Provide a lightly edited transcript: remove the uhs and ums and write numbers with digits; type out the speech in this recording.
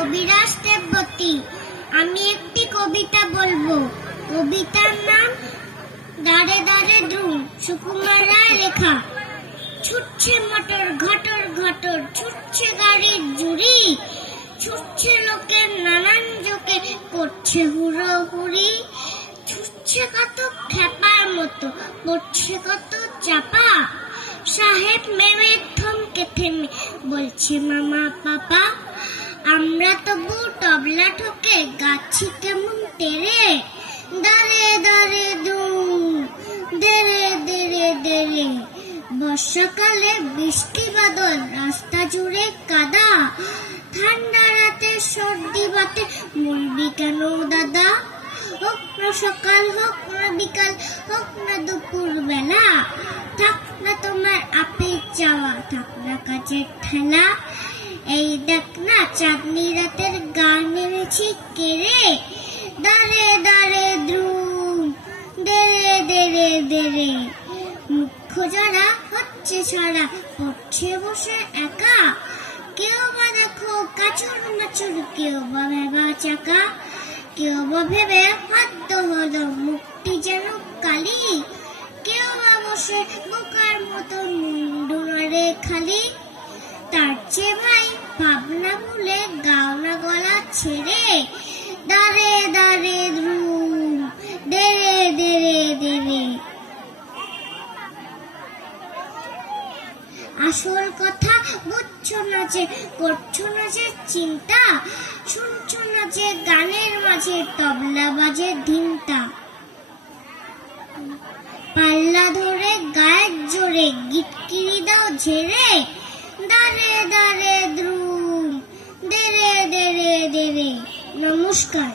অবিরাজ দেববতী। আমি একটি কবিতা বলবো। কবিতার নাম দাঁড়ে দাঁড়ে দ্রুম, সুকুমার রায় লেখা। ছুটছে মোটর ঘটর ঘটর, ছুটছে গাড়ির জুড়ি, ছুটছে লোকের নানান জোকে, করছে হুড়োহুড়ি। ছুটছে কত খেপার মতো, পড়ছে কত চাপা। সাহেব মেমের থমকে থেমে বলছে মামা পাপা। আমরা তবু তবলা ঠোকে গাছি কেমন তেরে, দাঁড়ে দাঁড়ে দুম, দেরে দেরে দেরে। বর্ষাকালে বৃষ্টি বাদল, রাস্তা জুড়ে কাদা। ঠান্ডা রাতে সর্দি বাতে মরবি কেন দাদা? হোক না সকাল, হোক না বিকাল, হোক না দুপুর বেলা, থাক না তোমার আপেল চাওয়া, থাক না কাজের ঠেলা। এই দেখ না চাঁদনি রাতের গান নেমেছি কেড়ে, দাঁড়ে দাঁড়ে দ্রুম, দেরে দেরে দেরে। মুখ্য যারা হচ্ছে ছাড়া, পড়ছে বসে একা। কেউ বা দেখো কাচুর মাচুর, কেউ বা ভেবা চাকা। কেউ বা ভেবে হাত হলো মুক্তি যেন কালি, কেউ বা বসে বোকার মতো মুন্ডু নাড়ে খালি। তার চেয়ে ভাই ভাবনা ভুলে গাও না গলা ছেড়ে, দাঁড়ে দাঁড়ে দ্রুম, দেরে দেরে দেরে। আসল কথা বুঝছো না যে, করছো না যে চিন্তা, শুনছো না যে গানের মাঝে তবলা বাজে ধিনটা। পাল্লা ধরে গায়ের জোরে গিটকিরি দাও ঝেড়ে, দাঁড়ে দাঁড়ে দ্রুম, দেরে দেরে দেরে। নমস্কার।